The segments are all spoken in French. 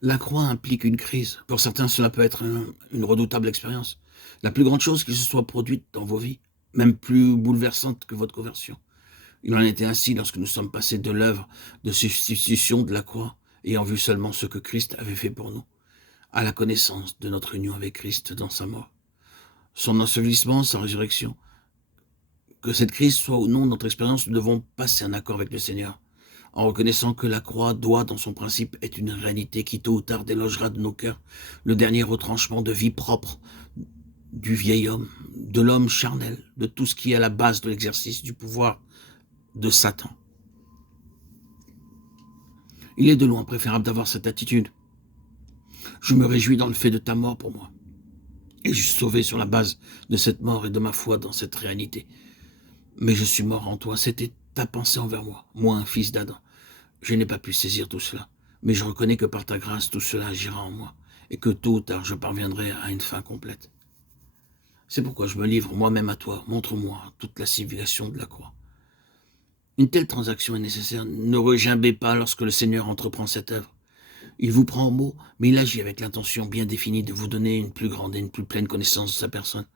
La croix implique une crise. Pour certains, cela peut être une redoutable expérience. La plus grande chose qui se soit produite dans vos vies, même plus bouleversante que votre conversion. Il en était ainsi lorsque nous sommes passés de l'œuvre de substitution de la croix, ayant vu seulement ce que Christ avait fait pour nous, à la connaissance de notre union avec Christ dans sa mort. Son ensevelissement, sa résurrection. Que cette crise soit ou non notre expérience, nous devons passer un accord avec le Seigneur, en reconnaissant que la croix doit, dans son principe, être une réalité qui tôt ou tard délogera de nos cœurs le dernier retranchement de vie propre du vieil homme, de l'homme charnel, de tout ce qui est à la base de l'exercice du pouvoir de Satan. Il est de loin préférable d'avoir cette attitude. Je me réjouis dans le fait de ta mort pour moi. Et je suis sauvé sur la base de cette mort et de ma foi dans cette réalité. Mais je suis mort en toi, c'était ta pensée envers moi, moi un fils d'Adam. Je n'ai pas pu saisir tout cela, mais je reconnais que par ta grâce, tout cela agira en moi, et que tôt ou tard, je parviendrai à une fin complète. C'est pourquoi je me livre moi-même à toi, montre-moi toute la signification de la croix. Une telle transaction est nécessaire, ne regimbez pas lorsque le Seigneur entreprend cette œuvre. Il vous prend au mot, mais il agit avec l'intention bien définie de vous donner une plus grande et une plus pleine connaissance de sa personne.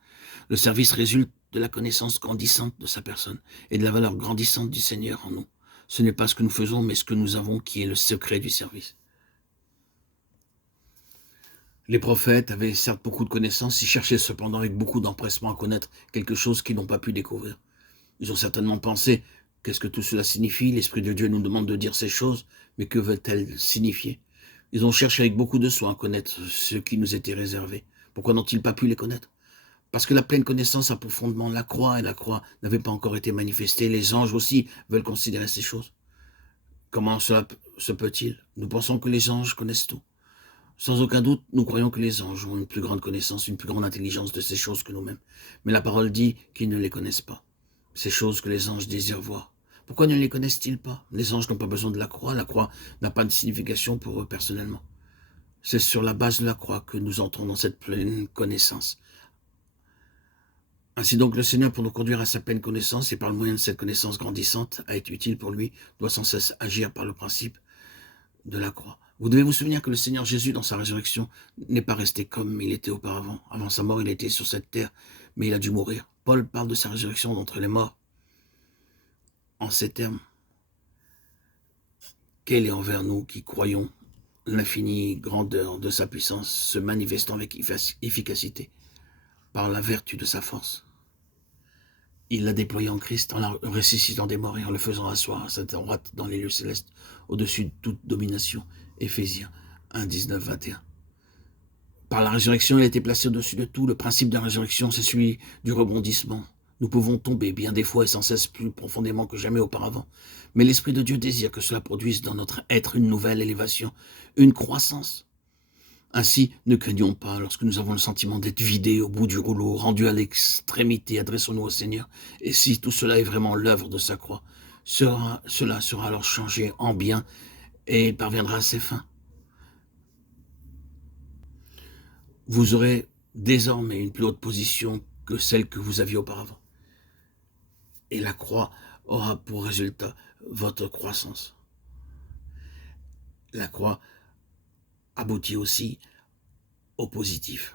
Le service résulte de la connaissance grandissante de sa personne et de la valeur grandissante du Seigneur en nous. Ce n'est pas ce que nous faisons, mais ce que nous avons qui est le secret du service. Les prophètes avaient certes beaucoup de connaissances, ils cherchaient cependant avec beaucoup d'empressement à connaître quelque chose qu'ils n'ont pas pu découvrir. Ils ont certainement pensé, qu'est-ce que tout cela signifie? L'Esprit de Dieu nous demande de dire ces choses, mais que veulent-elles signifier? Ils ont cherché avec beaucoup de soin à connaître ce qui nous était réservé. Pourquoi n'ont-ils pas pu les connaître? Parce que la pleine connaissance a pour fondement la croix, et la croix n'avait pas encore été manifestée. Les anges aussi veulent considérer ces choses. Comment cela se peut-il? Nous pensons que les anges connaissent tout. Sans aucun doute, nous croyons que les anges ont une plus grande connaissance, une plus grande intelligence de ces choses que nous-mêmes. Mais la parole dit qu'ils ne les connaissent pas. Ces choses que les anges désirent voir. Pourquoi ne les connaissent-ils pas? Les anges n'ont pas besoin de la croix n'a pas de signification pour eux personnellement. C'est sur la base de la croix que nous entrons dans cette pleine connaissance. Ainsi donc, le Seigneur, pour nous conduire à sa pleine connaissance et par le moyen de cette connaissance grandissante, à être utile pour lui, doit sans cesse agir par le principe de la croix. Vous devez vous souvenir que le Seigneur Jésus, dans sa résurrection, n'est pas resté comme il était auparavant. Avant sa mort, il était sur cette terre, mais il a dû mourir. Paul parle de sa résurrection d'entre les morts en ces termes. Quelle est envers nous qui croyons l'infinie grandeur de sa puissance se manifestant avec efficacité par la vertu de sa force. Il l'a déployé en Christ en la ressuscitant des morts et en le faisant asseoir à sa droite dans les lieux célestes, au-dessus de toute domination. Éphésiens 1, 19, 21. Par la résurrection, il a été placé au-dessus de tout. Le principe de la résurrection, c'est celui du rebondissement. Nous pouvons tomber bien des fois et sans cesse plus profondément que jamais auparavant. Mais l'Esprit de Dieu désire que cela produise dans notre être une nouvelle élévation, une croissance. Ainsi, ne craignons pas lorsque nous avons le sentiment d'être vidés au bout du rouleau, rendus à l'extrémité, adressons-nous au Seigneur. Et si tout cela est vraiment l'œuvre de sa croix, cela sera alors changé en bien et il parviendra à ses fins. Vous aurez désormais une plus haute position que celle que vous aviez auparavant. Et la croix aura pour résultat votre croissance. La croix aboutit aussi au positif.